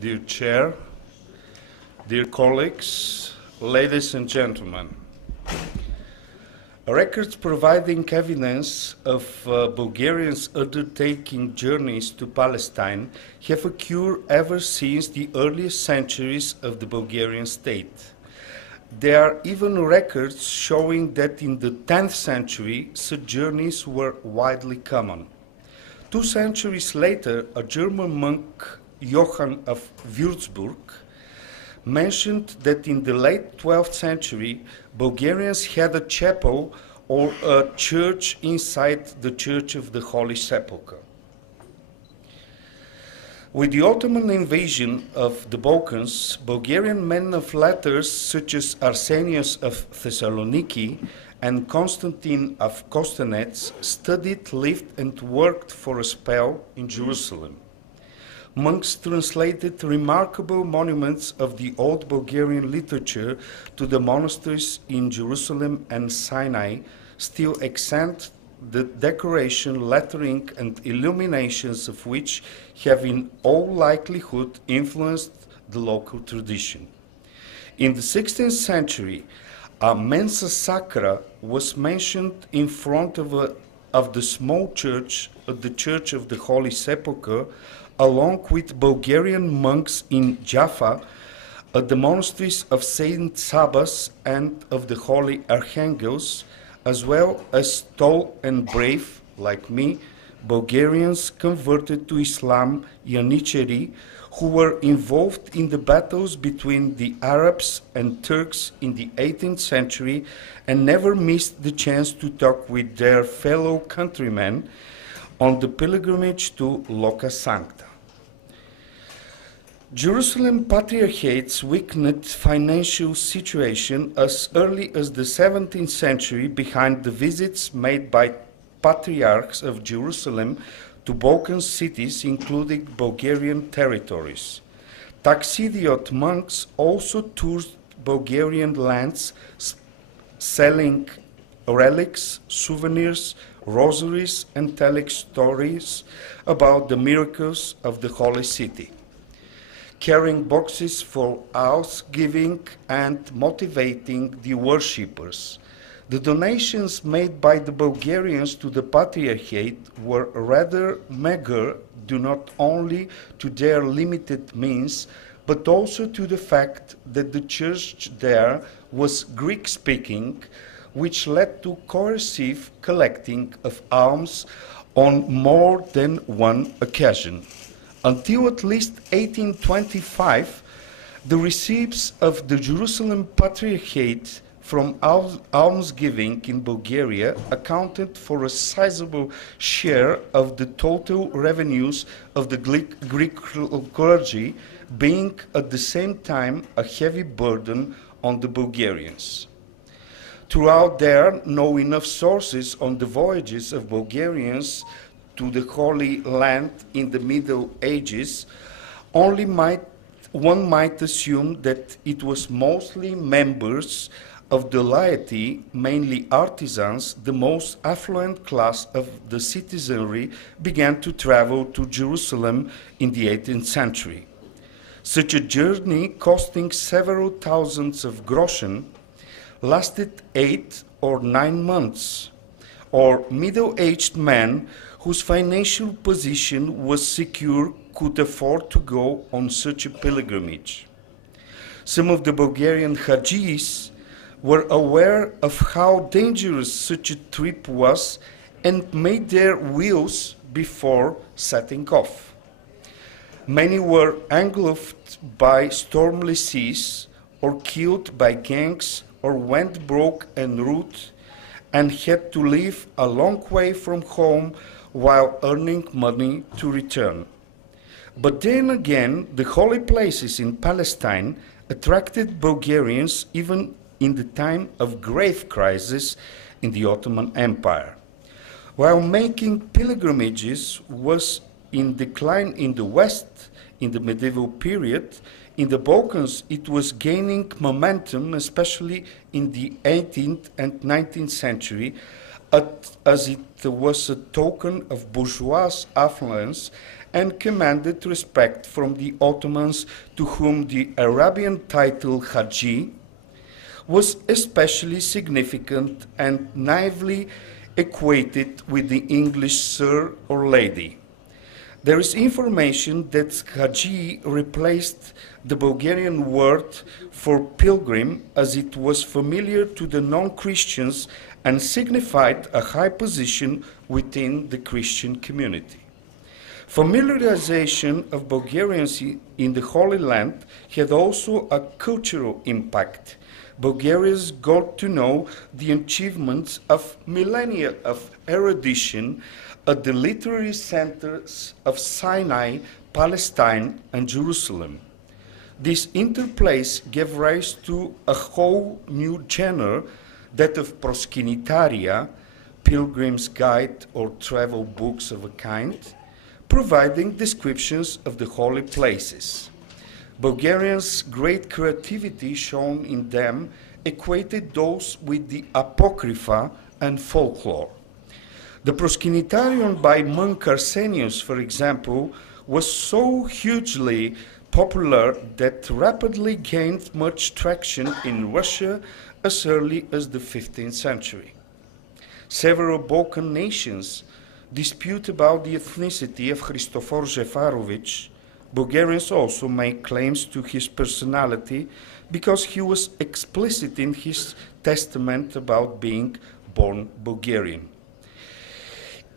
dear chair, dear colleagues, ladies and gentlemen. Records providing evidence of Bulgarians undertaking journeys to Palestine have occurred ever since the earliest centuries of the Bulgarian state. There are even records showing that in the 10th century, such journeys were widely common. 2 centuries later, a German monk, Johann of Würzburg, mentioned that in the late 12th century, Bulgarians had a chapel or a church inside the Church of the Holy Sepulchre. With the Ottoman invasion of the Balkans, Bulgarian men of letters such as Arsenius of Thessaloniki and Constantine of Kostanets studied, lived, and worked for a spell in Jerusalem. Monks translated remarkable monuments of the old Bulgarian literature to the monasteries in Jerusalem and Sinai, still extant the decoration, lettering, and illuminations of which have in all likelihood influenced the local tradition. In the 16th century, a mensa sacra was mentioned in front of the small church, the Church of the Holy Sepulchre, along with Bulgarian monks in Jaffa, at the monasteries of Saint Sabas and of the Holy Archangels, as well as tall and brave, like me, Bulgarians converted to Islam, Yanicheri, who were involved in the battles between the Arabs and Turks in the 18th century and never missed the chance to talk with their fellow countrymen on the pilgrimage to Loca Sancta. Jerusalem Patriarchate's weakened financial situation as early as the 17th century behind the visits made by patriarchs of Jerusalem to Balkan cities, including Bulgarian territories. Taxidiot monks also toured Bulgarian lands, selling relics, souvenirs, rosaries, and telling stories about the miracles of the holy city, carrying boxes for almsgiving and motivating the worshippers. The donations made by the Bulgarians to the Patriarchate were rather meager, due not only to their limited means, but also to the fact that the church there was Greek-speaking, which led to coercive collecting of alms on more than one occasion. Until at least 1825, the receipts of the Jerusalem Patriarchate from almsgiving in Bulgaria accounted for a sizable share of the total revenues of the Greek clergy, being at the same time a heavy burden on the Bulgarians. Throughout there, no enough sources on the voyages of Bulgarians to the Holy Land in the Middle Ages, one might assume that it was mostly members of the laity, mainly artisans, the most affluent class of the citizenry, began to travel to Jerusalem in the 18th century. Such a journey, costing several thousands of groschen, lasted 8 or 9 months, or middle-aged men whose financial position was secure could afford to go on such a pilgrimage. Some of the Bulgarian Hajis were aware of how dangerous such a trip was and made their wills before setting off. Many were engulfed by stormy seas, or killed by gangs, or went broke en route and had to live a long way from home while earning money to return. But then again, the holy places in Palestine attracted Bulgarians even in the time of grave crisis in the Ottoman Empire. While making pilgrimages was in decline in the West in the medieval period, in the Balkans it was gaining momentum, especially in the 18th and 19th century, as it was a token of bourgeois affluence and commanded respect from the Ottomans, to whom the Arabian title Haji was especially significant and naively equated with the English sir or lady. There is information that Haji replaced the Bulgarian word for pilgrim, as it was familiar to the non-Christians and signified a high position within the Christian community. Familiarization of Bulgarians in the Holy Land had also a cultural impact. Bulgarians got to know the achievements of millennia of erudition at the literary centers of Sinai, Palestine, and Jerusalem. This interplace gave rise to a whole new genre, that of proskinitaria, pilgrim's guide or travel books of a kind, providing descriptions of the holy places. Bulgarians' great creativity shown in them equated those with the apocrypha and folklore. The proskinitarion by monk Arsenius, for example, was so hugely popular that rapidly gained much traction in Russia as early as the 15th century. Several Balkan nations dispute about the ethnicity of Christofor Jefarovich. Bulgarians also make claims to his personality because he was explicit in his testament about being born Bulgarian.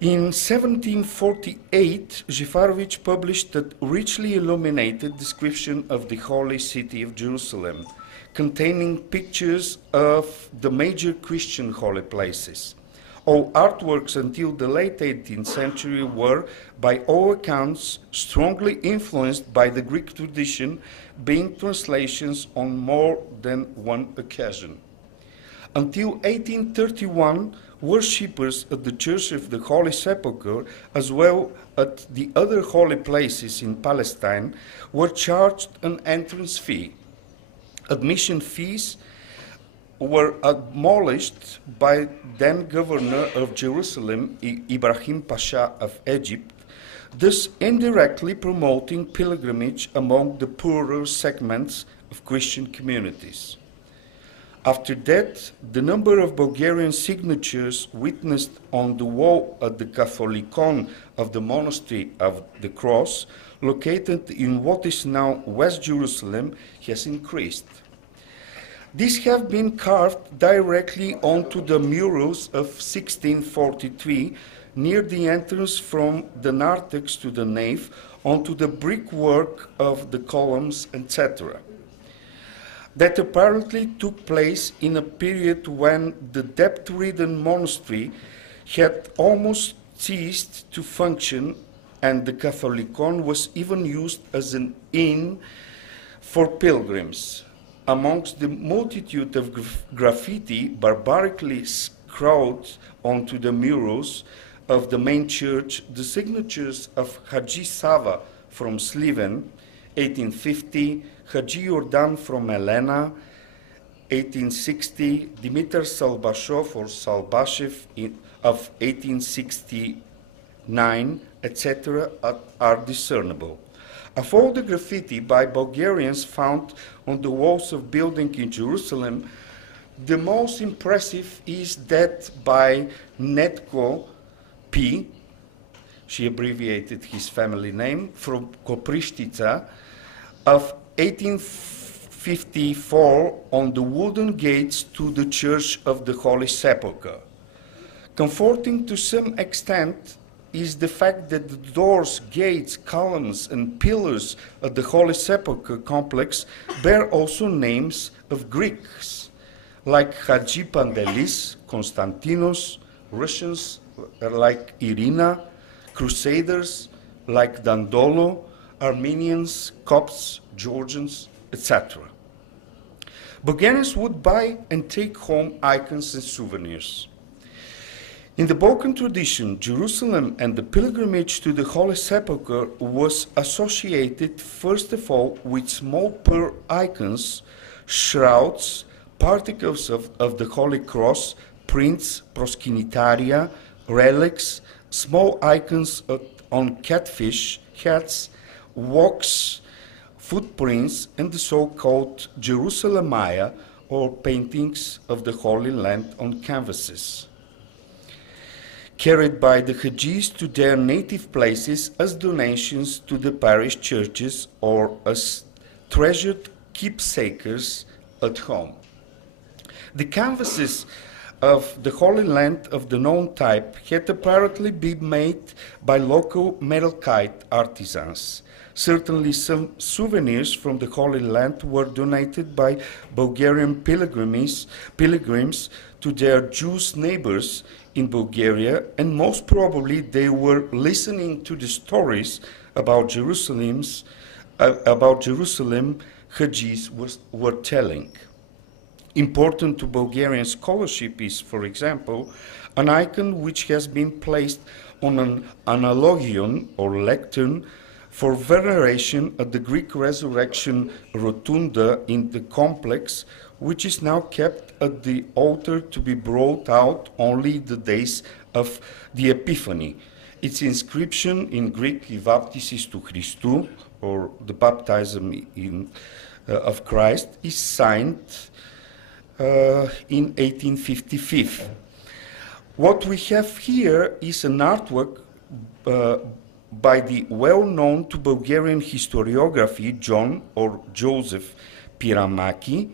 In 1748, Jefarovich published a richly illuminated description of the holy city of Jerusalem, containing pictures of the major Christian holy places. All artworks until the late 18th century were, by all accounts, strongly influenced by the Greek tradition, being translations on more than one occasion. Until 1831, worshippers at the Church of the Holy Sepulchre, as well as the other holy places in Palestine, were charged an entrance fee. Admission fees were abolished by then governor of Jerusalem, Ibrahim Pasha of Egypt, thus indirectly promoting pilgrimage among the poorer segments of Christian communities. After that, the number of Bulgarian signatures witnessed on the wall at the Catholicon of the Monastery of the Cross, located in what is now West Jerusalem, has increased. These have been carved directly onto the murals of 1643 near the entrance from the narthex to the nave, onto the brickwork of the columns, etc. That apparently took place in a period when the debt-ridden monastery had almost ceased to function, and the Catholicon was even used as an inn for pilgrims. Amongst the multitude of graffiti barbarically scrawled onto the murals of the main church, the signatures of Haji Sava from Sliven, 1850, Haji Jordan from Elena, 1860, Dimitar Salbashov or Salbashev of 1869, etc., are discernible. Of all the graffiti by Bulgarians found on the walls of buildings in Jerusalem, the most impressive is that by Netko P. She abbreviated his family name, from Koprishtica, of 1854 on the wooden gates to the Church of the Holy Sepulchre. Comforting to some extent is the fact that the doors, gates, columns, and pillars of the Holy Sepulchre complex bear also names of Greeks, like Haji Pandelis, Konstantinos, Russians like Irina, Crusaders like Dandolo, Armenians, Copts, Georgians, etc. Bulgarians would buy and take home icons and souvenirs. In the Balkan tradition, Jerusalem and the pilgrimage to the Holy Sepulchre was associated first of all with small pearl icons, shrouds, particles of the Holy Cross, prints, proskinitaria, relics, small icons on catfish, cats, walks, footprints, and the so-called Jerusalemia, or paintings of the Holy Land on canvases, carried by the Hajis to their native places as donations to the parish churches or as treasured keepsakers at home. The canvases of the Holy Land of the known type had apparently been made by local metalkite artisans. Certainly some souvenirs from the Holy Land were donated by Bulgarian pilgrims to their Jewish neighbors in Bulgaria, and most probably they were listening to the stories about Jerusalem Hajis were telling. Important to Bulgarian scholarship is, for example, an icon which has been placed on an analogion or lectern for veneration at the Greek Resurrection Rotunda in the complex, which is now kept at the altar to be brought out only the days of the Epiphany. Its inscription in Greek, "Η βάπτισις του Χριστού," or the baptism of Christ, is signed in 1855. What we have here is an artwork by the well-known to Bulgarian historiography John or Joseph Piramaki,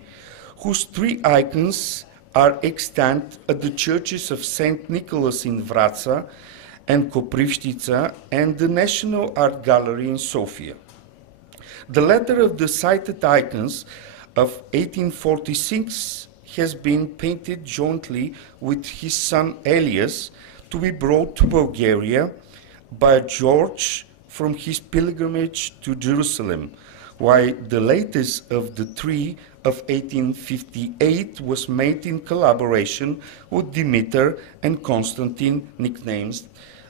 whose three icons are extant at the churches of St. Nicholas in Vratsa and Koprivstica and the National Art Gallery in Sofia. The latter of the cited icons of 1846 has been painted jointly with his son Elias to be brought to Bulgaria by George from his pilgrimage to Jerusalem, while the latest of the three of 1858 was made in collaboration with Demeter and Constantine, nicknamed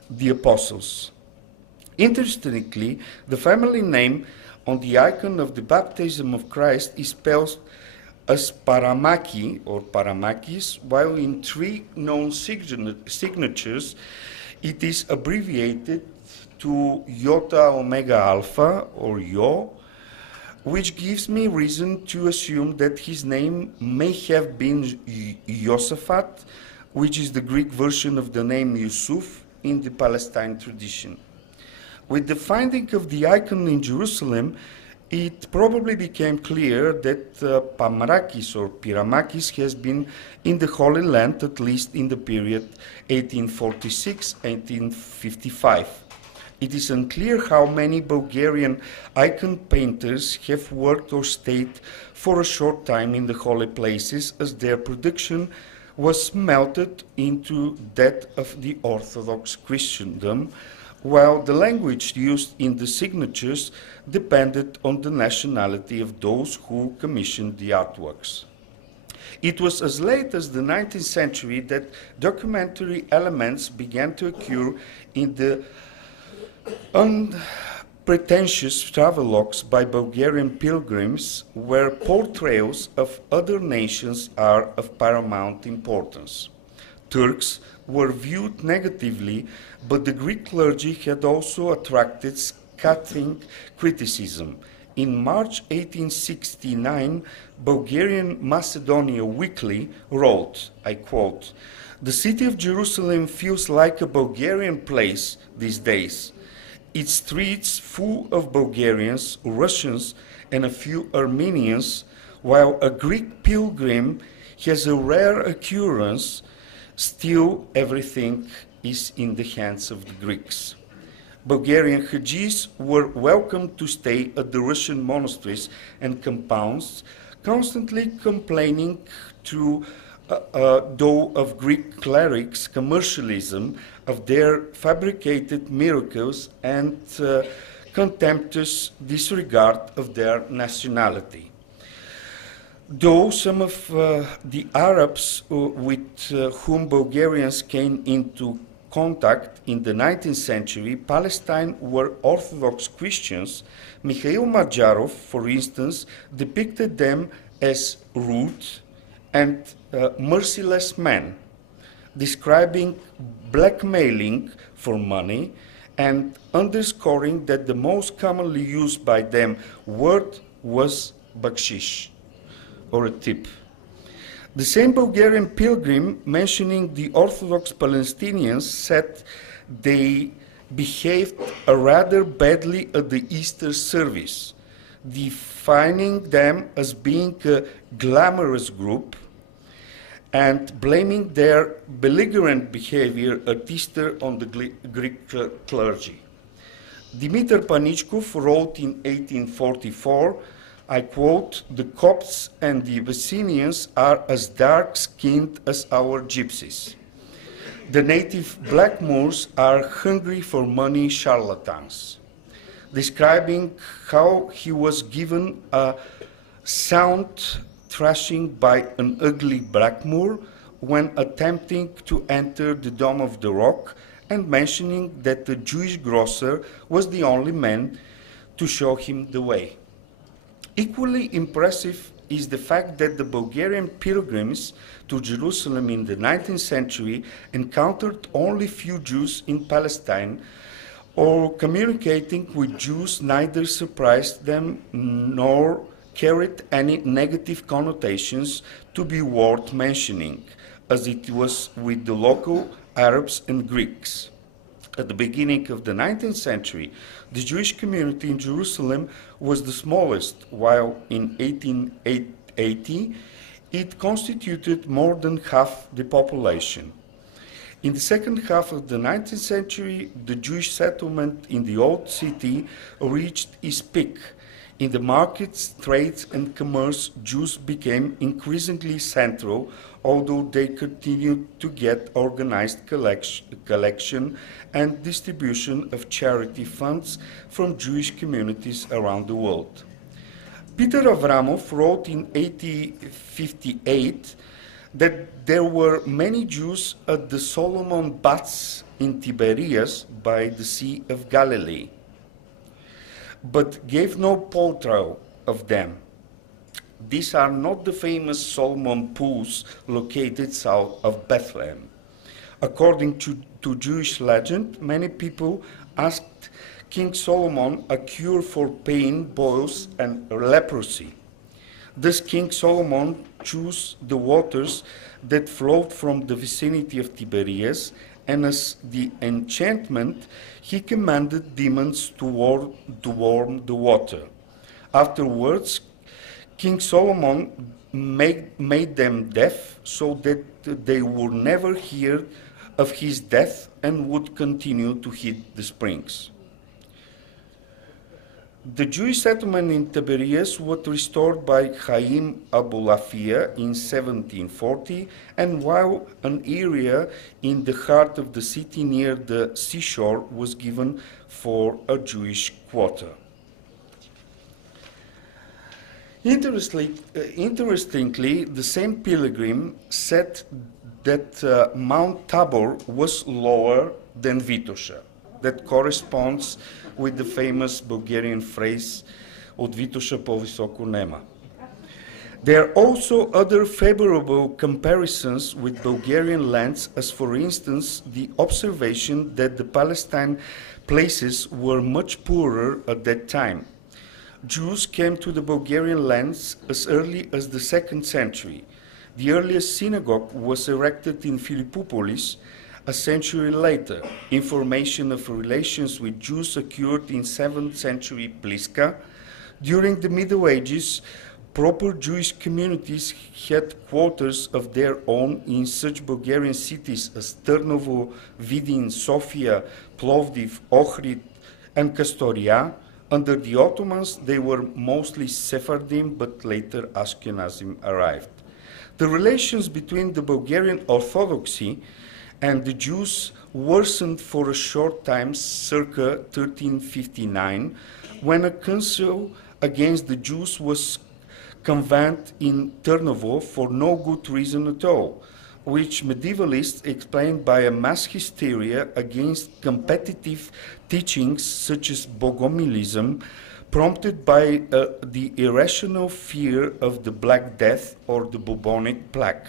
the Apostles. Interestingly, the family name on the icon of the baptism of Christ is spelled as Paramaki or Paramakis, while in three known signatures it is abbreviated to Iota Omega Alpha or Yo, which gives me reason to assume that his name may have been Yosafat, which is the Greek version of the name Yusuf in the Palestine tradition. With the finding of the icon in Jerusalem, it probably became clear that Pamarakis or Piramakis has been in the Holy Land at least in the period 1846-1855. It is unclear how many Bulgarian icon painters have worked or stayed for a short time in the holy places, as their production was melted into that of the Orthodox Christendom, while the language used in the signatures depended on the nationality of those who commissioned the artworks. It was as late as the 19th century that documentary elements began to occur in the unpretentious travelogues by Bulgarian pilgrims, where portrayals of other nations are of paramount importance. Turks were viewed negatively, but the Greek clergy had also attracted scathing criticism. In March 1869, Bulgarian Macedonia Weekly wrote, I quote, "The city of Jerusalem feels like a Bulgarian place these days. Its streets full of Bulgarians, Russians, and a few Armenians, while a Greek pilgrim has a rare occurrence. Still, everything is in the hands of the Greeks." Bulgarian Hajis were welcome to stay at the Russian monasteries and compounds, constantly complaining though of Greek clerics' commercialism of their fabricated miracles and contemptuous disregard of their nationality. Though some of the Arabs with whom Bulgarians came into contact in the 19th century, Palestine, were Orthodox Christians, Mikhail Madjarov, for instance, depicted them as rude and merciless men, describing blackmailing for money and underscoring that the most commonly used by them word was bakshish, or a tip. The same Bulgarian pilgrim, mentioning the Orthodox Palestinians, said they behaved rather badly at the Easter service, defining them as being a glamorous group and blaming their belligerent behavior at Easter on the Greek clergy. Dimitar Panichkov wrote in 1844, I quote, "The Copts and the Abyssinians are as dark-skinned as our gypsies. The native Black Moors are hungry for money charlatans," describing how he was given a sound thrashing by an ugly Black Moor when attempting to enter the Dome of the Rock, and mentioning that the Jewish grocer was the only man to show him the way. Equally impressive is the fact that the Bulgarian pilgrims to Jerusalem in the 19th century encountered only few Jews in Palestine, or communicating with Jews neither surprised them nor carried any negative connotations to be worth mentioning, as it was with the local Arabs and Greeks. At the beginning of the 19th century, the Jewish community in Jerusalem was the smallest, while in 1880 it constituted more than half the population. In the second half of the 19th century, the Jewish settlement in the old city reached its peak. In the markets, trades, and commerce, Jews became increasingly central, although they continued to get organized collection and distribution of charity funds from Jewish communities around the world. Peter Avramov wrote in 1858 that there were many Jews at the Solomon Baths in Tiberias by the Sea of Galilee, but gave no portrayal of them. These are not the famous Solomon pools located south of Bethlehem. According to Jewish legend, many people asked King Solomon a cure for pain, boils, and leprosy. Thus King Solomon chose the waters that flowed from the vicinity of Tiberias, and as the enchantment, he commanded demons to warm the water. Afterwards, King Solomon made them deaf so that they would never hear of his death and would continue to hit the springs. The Jewish settlement in Tiberias was restored by Chaim Abulafia in 1740, and while an area in the heart of the city near the seashore was given for a Jewish quarter. Interestingly, the same pilgrim said that Mount Tabor was lower than Vitosha. That corresponds with the famous Bulgarian phrase "Od Vitosha po-visoko nema." There are also other favorable comparisons with Bulgarian lands, as for instance the observation that the Palestine places were much poorer at that time. Jews came to the Bulgarian lands as early as the 2nd century. The earliest synagogue was erected in Philippopolis a century later. Information of relations with Jews occurred in 7th century Pliska. During the Middle Ages, proper Jewish communities had quarters of their own in such Bulgarian cities as Trnovo, Vidin, Sofia, Plovdiv, Ohrid, and Kastoria. Under the Ottomans, they were mostly Sephardim, but later Ashkenazim arrived. The relations between the Bulgarian Orthodoxy and the Jews worsened for a short time, circa 1359, when a council against the Jews was convened in Trnovo for no good reason at all, which medievalists explained by a mass hysteria against competitive teachings such as Bogomilism, prompted by the irrational fear of the Black Death or the bubonic plague.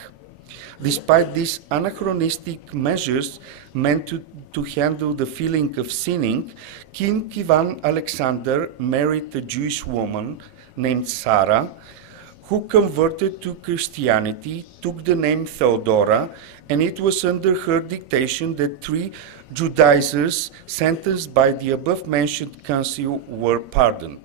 Despite these anachronistic measures meant to handle the feeling of sinning, King Ivan Alexander married a Jewish woman named Sarah, who converted to Christianity, took the name Theodora, and it was under her dictation that 3 Judaizers sentenced by the above-mentioned council were pardoned.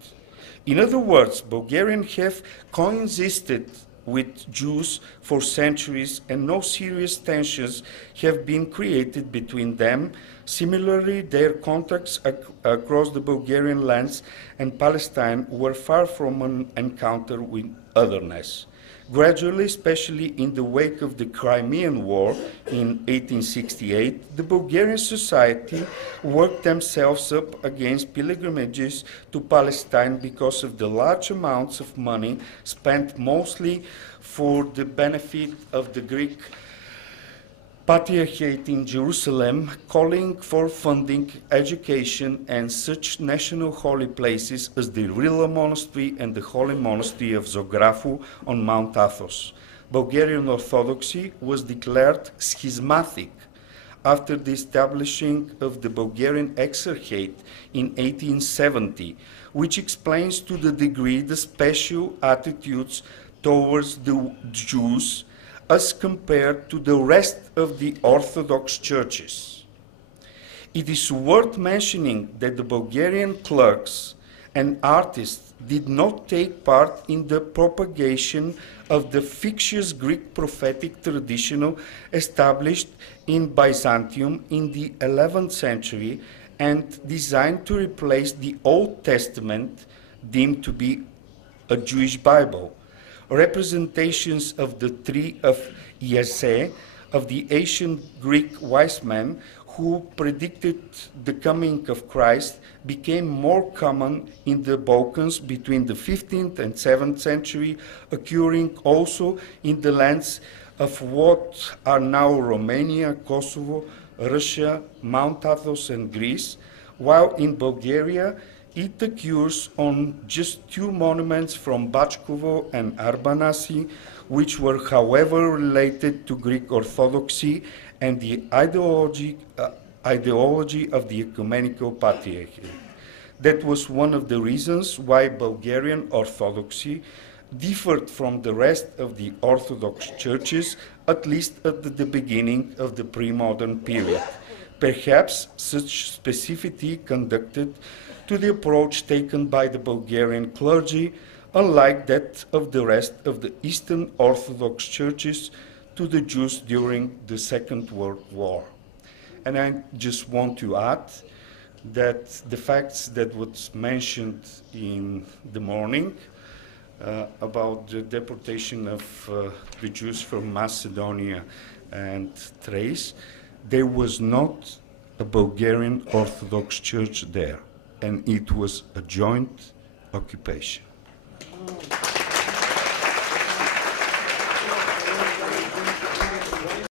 In other words, Bulgarians have coexisted with Jews for centuries, and no serious tensions have been created between them. Similarly, their contacts across the Bulgarian lands and Palestine were far from an encounter with otherness. Gradually, especially in the wake of the Crimean War in 1868, the Bulgarian society worked themselves up against pilgrimages to Palestine because of the large amounts of money spent mostly for the benefit of the Greek Patriarchate in Jerusalem, calling for funding education and such national holy places as the Rila Monastery and the Holy Monastery of Zographou on Mount Athos. Bulgarian Orthodoxy was declared schismatic after the establishing of the Bulgarian Exarchate in 1870, which explains to the degree the special attitudes towards the Jews as compared to the rest of the Orthodox churches. It is worth mentioning that the Bulgarian clerks and artists did not take part in the propagation of the fictitious Greek prophetic tradition established in Byzantium in the 11th century and designed to replace the Old Testament, deemed to be a Jewish Bible. Representations of the tree of Yese, of the ancient Greek wise men who predicted the coming of Christ, became more common in the Balkans between the 15th and 7th century, occurring also in the lands of what are now Romania, Kosovo, Russia, Mount Athos, and Greece, while in Bulgaria it occurs on just 2 monuments from Bachkovo and Arbanasi, which were, however, related to Greek Orthodoxy and the ideology of the ecumenical patriarchy. That was one of the reasons why Bulgarian Orthodoxy differed from the rest of the Orthodox churches, at least at the beginning of the pre-modern period. Perhaps such specificity conducted to the approach taken by the Bulgarian clergy, unlike that of the rest of the Eastern Orthodox churches to the Jews during the Second World War. And I just want to add that the facts that was mentioned in the morning about the deportation of the Jews from Macedonia and Thrace, there was not a Bulgarian Orthodox church there, and it was a joint occupation.